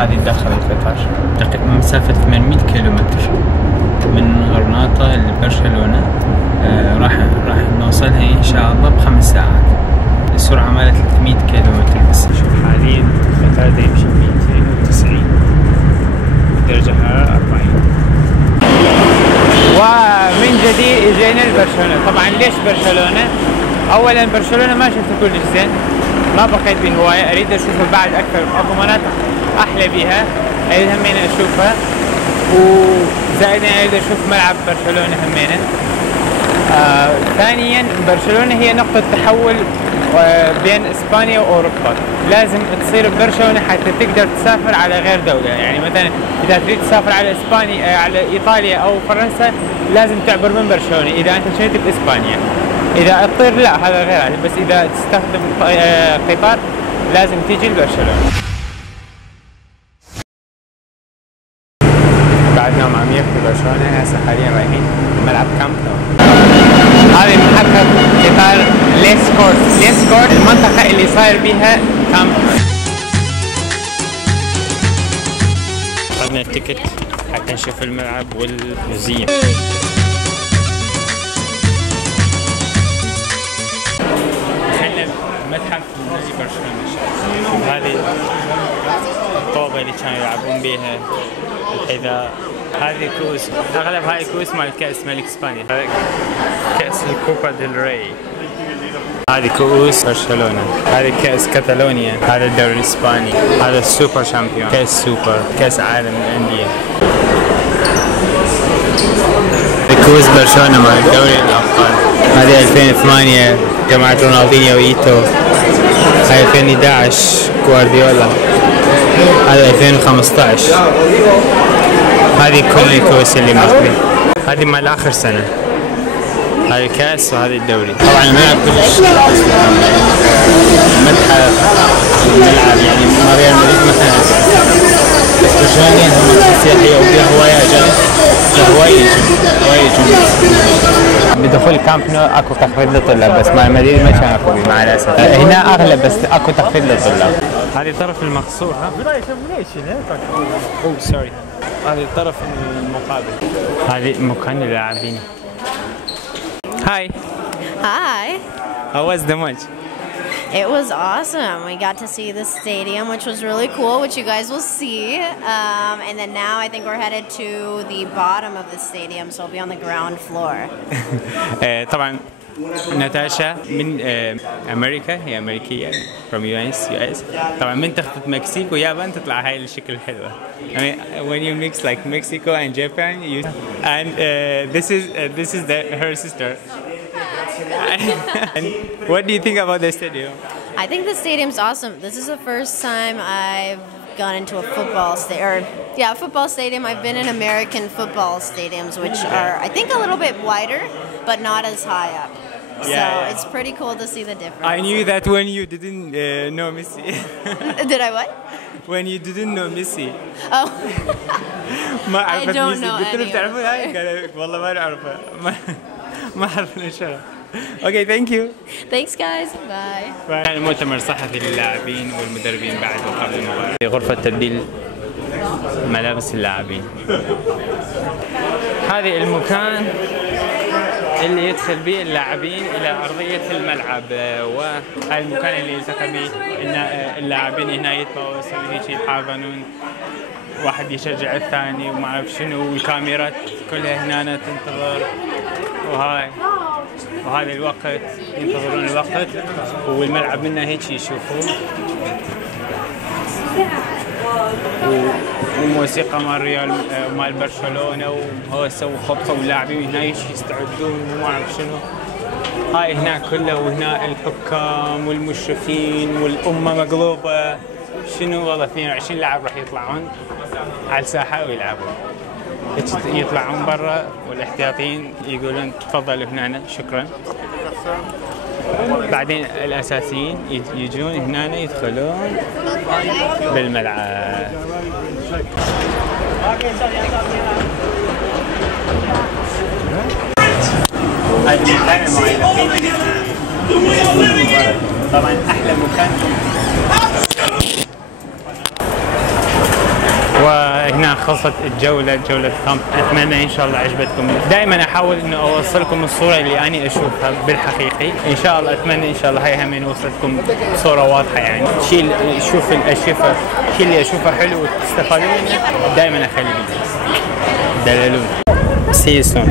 هذه داخل القطار تقريبا مسافة 800 كيلومتر من غرناطة لبرشلونة. راح نوصلها إن شاء الله ب5 ساعات. السرعة مالت 300 كيلومتر بس. شوف حاليا القطار دا يمشي 290 درجة حرارة 40. ومن جديد اجينا لبرشلونة. طبعا ليش برشلونة؟ اولا برشلونة ما شفت كلش زين، ما بقيت بيه هواية، اريد اشوفها بعد اكثر، اكو مناطق احلى بيها اريد همين اشوفها، وزائدا اريد اشوف ملعب برشلونة همين. ثانيا برشلونة هي نقطة تحول بين اسبانيا واوروبا، لازم تصير ببرشلونة حتى تقدر تسافر على غير دولة. يعني مثلا اذا تريد تسافر على اسبانيا على ايطاليا او فرنسا لازم تعبر من برشلونة اذا انت كنت باسبانيا. اذا تطير لا هذا غير هذا، بس اذا تستخدم قطار لازم تيجي لبرشلونة. بعدنا عميق في برشلونة، هسه حاليا رايحين ملعب كامب نو. هذه محطة قطار ليسكورت المنطقة اللي صاير بيها كامب نو. أخذنا التيكت حتى نشوف الملعب والموزيم. دخلنا متحف نادي برشلونة. هذه الطوبة اللي كانوا يلعبون بيها، الحذاء، هذه كؤوس، اغلب هاي كؤوس مال كأس ملك اسبانيا، كأس الكوبا ديل ري. هذه كؤوس برشلونة، هذه كأس كاتالونيا، هذا الدوري الاسباني، هذا السوبر شامبيون، كأس سوبر، كأس عالم الأندية. كؤوس برشلونة مال دوري الأبطال، هذه 2008 جماعة رونالدينيو وإيتو، هاي 2011 جوارديولا، هذا 2015. هذه كل الكؤوس اللي ماخذين، هذه مال آخر سنة، هذه الكأس وهذه الدوري. طبعا الملعب كلش المتحف الملعب يعني ما ريال مدريد مثلا، بس برشلونة هم سياحية وفيها هواية أجانب، هواية يجون. بدخول كامب نو اكو تخفيض للطلاب، بس مع مدريد ما كان اكو مع الاسف. هنا اغلب بس اكو تخفيض للطلاب. هذه طرف المقصورة. اوه سوري. هذه الطرف المقابل. هذه مكان اللاعبين. Hi. Hi. How was the match? It was awesome. We got to see the stadium, which was really cool, which you guys will see. And then now I think we're headed to the bottom of the stadium, so we'll be on the ground floor. طبعا ناتاشا من امريكا، هي امريكيه from US. طبعا من تخطط مكسيك ويابان تطلع هاي الشكل الحلوه. I mean when you mix like Mexico and Japan and this is her sister. And what do you think about the stadium? I think the stadium's awesome. This is the first time I've gone into a football stadium. I've been in American football stadiums, which are I think a little bit wider, but not as high up. So it's pretty cool to see the difference. I knew that when you didn't know Messi. Did I what? When you didn't know Messi. Oh. ما عرفت I don't ميسي. know قلت له بتعرفون هاي؟ قال والله ما نعرفه. ما عرفنا الشرف. Okay, thank you. Thanks guys. Bye. كان مؤتمر صحفي للاعبين والمدربين بعد وقبل المباراة في غرفة تبديل ملابس اللاعبين. هذه المكان اللي يدخل به اللاعبين إلى أرضية الملعب، وهذا المكان اللي يلتقى به اللاعبين هنا يطلعوا يسوي هيك يتحاضنون، واحد يشجع الثاني وما أعرف شنو، والكاميرات كلها هنا تنتظر، وهذا الوقت ينتظرون الوقت، والملعب منه هيك يشوفون، وموسيقى مال ريال مال برشلونة، وهو يسوي خبطة واللاعبين هنا يستعدون وما أعرف شنو. هاي هنا كله، وهنا الحكام والمشرفين والأمة مقلوبة. شنو والله 22 لاعب راح يطلعون على الساحة ويلعبون. يطلعون برا والاحتياطيين يقولون تفضلوا هنا شكرا. بعدين الأساسيين يجون هنا يدخلون بالملعب. طبعا أحلى مكان هنا خلصت جولة كامب. أتمنى إن شاء الله عجبتكم. دائما أحاول إنه أوصلكم الصورة اللي أنا أشوفها بالحقيقي. إن شاء الله أتمنى إن شاء الله هاي هم وصلتكم صورة واضحة يعني. الشيء اللي أشوفه حلو وتستفادوا منه دائما أخلي بالي. دللون. See you soon.